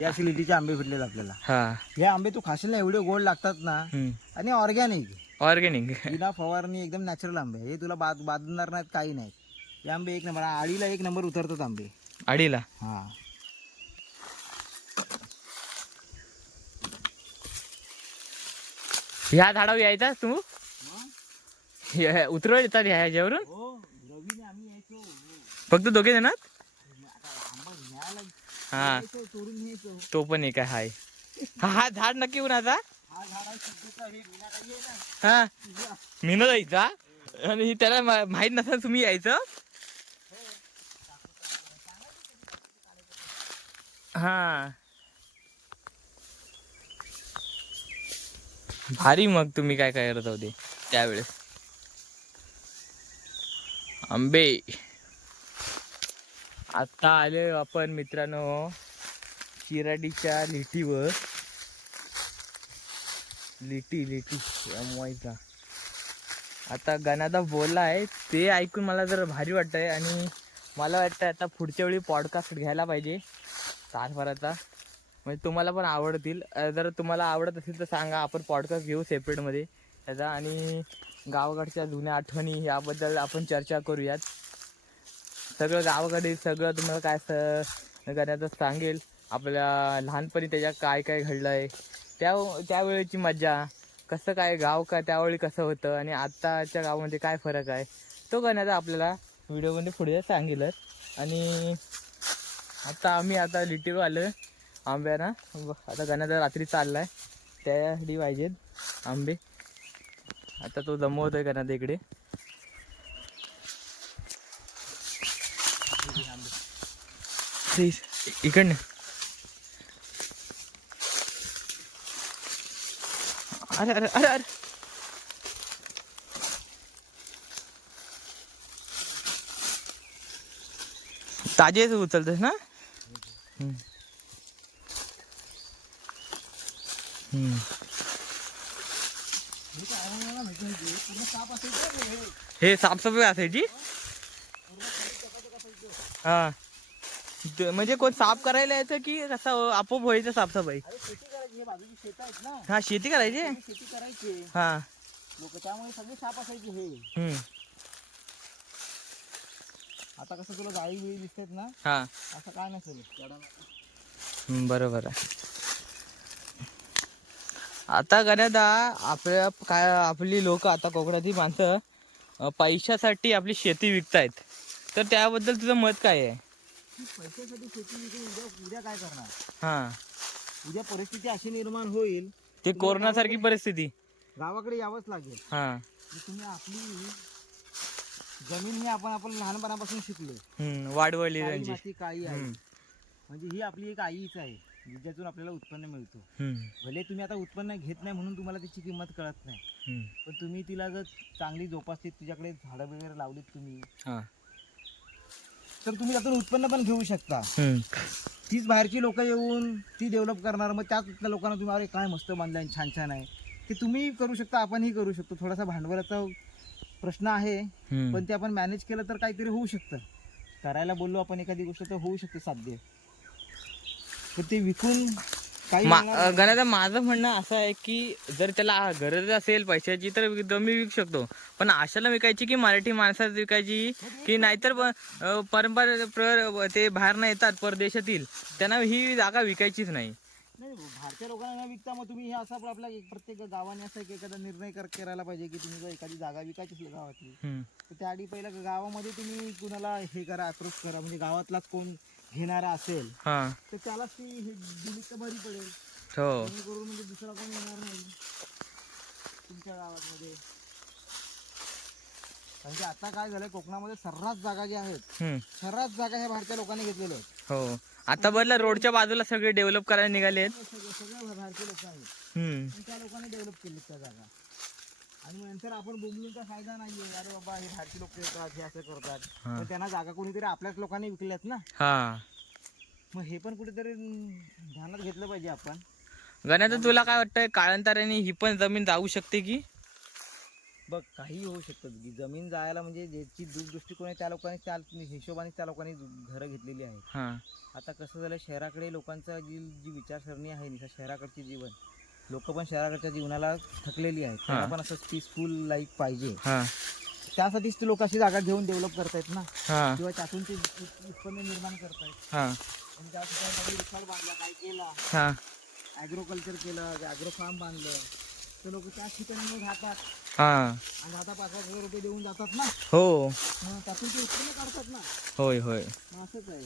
या सिलिटीचे आंबे भेटलेत आपल्याला. हा हे आंबे तू खाशील ना, एवढे गोड लागतात ना. आणि ऑर्गॅनिक ऑर्गॅनिक बिना फवारणी एकदम नॅचरल आंबे. हे तुला बांधणार नाहीत, काही नाही. हे आंबे एक नंबर, आळीला एक नंबर उतरतात आंबे आडीला. हा. ह्या झाडावर यायचा तू उतरवत येतात ह्याच्यावरून. हो रवीने आम्ही यायचो. फक्त दोघे जण. आंबा घ्यायला हा चोरून न्यायचो. तो पण एक आहे. हा झाड नक्की उन्हाचा. हा झाड आहे सिद्धीचा, हे मीना ताई आहे ना. हा मीनं जायचा आणि त्याला माहित नसेल तुम्ही यायचं. हा भारी. मग तुम्ही काय काय करत होते त्यावेळेस. आंबे आता आले आपण मित्रांनो चिराडीच्या लिटीवर. लिटी अमवायचा. आता गणादा बोलला आहे ते ऐकून मला जर भारी वाटतंय. आणि मला वाटतं आता पुढच्या वेळी पॉडकास्ट घ्यायला पाहिजे तासभराचा, म्हणजे तुम्हाला पण आवडतील. जर तुम्हाला आवडत असेल तर सांगा, आपण पॉडकास्ट घेऊ सेपरेटमध्ये त्याचा. आणि गावाकडच्या जुन्या आठवणी याबद्दल आपण चर्चा करूयात. सगळं गावाकडे सगळं तुम्हाला काय करण्याचं सांगेल. आपल्या लहानपणी त्याच्यात काय काय घडलं आहे, त्यावेळेची मजा, कसं काय गाव काय त्यावेळी कसं होतं आणि आत्ताच्या गावामध्ये काय फरक आहे, तो करण्याचा आपल्याला व्हिडिओमध्ये पुढे सांगेलच. आणि आता लिटीवर आलं आंब्याना. आता गण्याचा रात्री चालला आहे, त्यासाठी पाहिजेत आंबे. आता तो जमवतोय गण्याचा इकडे. इकडनं अरे अरे अरे अरे ताजेच उचलतेस ना. हे साफसफाई असायची. हा म्हणजे कोण साफ करायला यायचं की कसं आपोआप व्हायचं साफसफाई. हा शेती करायची. हा लोक त्यामुळे सगळे साप असायचे हे. आता कसं तुला गाळी बिळी दिसतात ना. हा असं काय नसेल. बरोबर आहे. आता गण्यादा आपली लोक आता कोकणातली माणसं पैशासाठी आपली शेती विकतायत. तर त्याबद्दल तुझं मत काय आहे. पैशासाठी शेती विकून उद्या काय करणार. हा उद्या परिस्थिती अशी निर्माण होईल, ते कोरोना सारखी परिस्थिती. गावाकडे यावंच लागेल. हा तुम्ही आपली जमीन ही आपण लहानपणापासून शिकलो. वाढवली काळी त्यांची. माती काळी आहे, म्हणजे ही आपली एक आईच आहे ज्यातून आपल्याला उत्पन्न मिळतो. भले तुम्ही आता उत्पन्न घेत नाही म्हणून तुम्हाला त्याची किंमत कळत नाही, पण तुम्ही तिला जर चांगली जोपासलीत, तुझ्याकडे झाडं वगैरे लावलीत तुम्ही, तर तुम्ही त्यातून उत्पन्न पण घेऊ शकता. तीच बाहेरची लोक येऊन ती डेव्हलप करणार, मग त्याच लोकांना तुम्ही अरे काय मस्त बांधलं छान छान आहे, ते तुम्ही करू शकता, आपणही करू शकतो. थोडासा भांडवलाचा प्रश्न आहे, पण ते आपण मॅनेज केलं तर काहीतरी होऊ शकतं. करायला बोललो आपण एखादी गोष्ट तर होऊ शकते साध्य. तर ते विकून काही गण्याचं माझं म्हणणं असं आहे की जर त्याला गरज असेल पैशाची तर मी विकू शकतो, पण अशाला विकायची की मराठी माणसात विकायची की नाहीतर परंपरा ते बाहेर नाही येतात परदेशातील, त्यांना ही जागा विकायचीच नाही. भारतीय लोकांना विकता मग तुम्ही हे असं आपल्या प्रत्येक गावाने असं एखादा निर्णय करायला पाहिजे की तुम्ही जर एखादी जागा विकायची असेल गावातली, तर त्याआधी पहिला गावामध्ये तुम्ही कुणाला हे करा, अप्रोच करा, म्हणजे गावातलाच कोण घेणारा असेल तर त्यालाच ती हे दिली तर बरी पडेल. करून म्हणजे दुसरा कोण येणार नाही तुमच्या गावामध्ये. कारण की आता काय झालंय कोकणामध्ये सर्रास जागा ज्या आहेत, सर्रास जागा ह्या भारतीय लोकांनी घेतलेल्या आहेत. हो आता बदला रोडच्या बाजूला सगळे डेव्हलप करायला निघाले. सगळे भारतीय लोक आहेत, त्या लोकांनी डेव्हलप केली त्या जागा. आणि नंतर आपण बोलून काय फायदा नाहीये. अरे बाबा हे भारतीय लोक येतात, हे असं करतात, पण त्यांना जागा कोणीतरी आपल्याच लोकांनी विकल्यात ना. मग हे पण कुठेतरी ध्यानात घेतलं पाहिजे आपण. गण्याचं तुला काय वाटतंय काळांतराने ही पण जमीन जाऊ शकते की बघ काही होऊ शकतं की जमीन जायला म्हणजे ज्याची दूरदृष्टिकोन आहे त्या लोकांनी त्या हिशोबाने त्या लोकांनी घरं घेतलेली आहेत. हा आता कसं झालं शहराकडे लोकांचं जी विचारसरणी आहे ना शहराकडचे जीवन लोक पण शहराकडच्या जीवनाला थकलेली आहेत त्यांना पण असं पीसफुल लाईफ पाहिजे. हा त्यासाठीच ते लोक अशी जागा घेऊन डेव्हलप करतायत ना हा किंवा त्यातून ते उत्पन्न निर्माण करतायत. हा आणि त्या ठिकाणी रिसॉर्ट बांधला काय केला हा ॲग्रोकल्चर केलं ॲग्रो फार्म बांधलं तर लोक त्याच ठिकाणी मग राहतात हा आणि आता 5,000 रुपये देऊन जातात ना हो मग त्यातून ते उत्पन्न काढतात ना होय होय मग असंच आहे.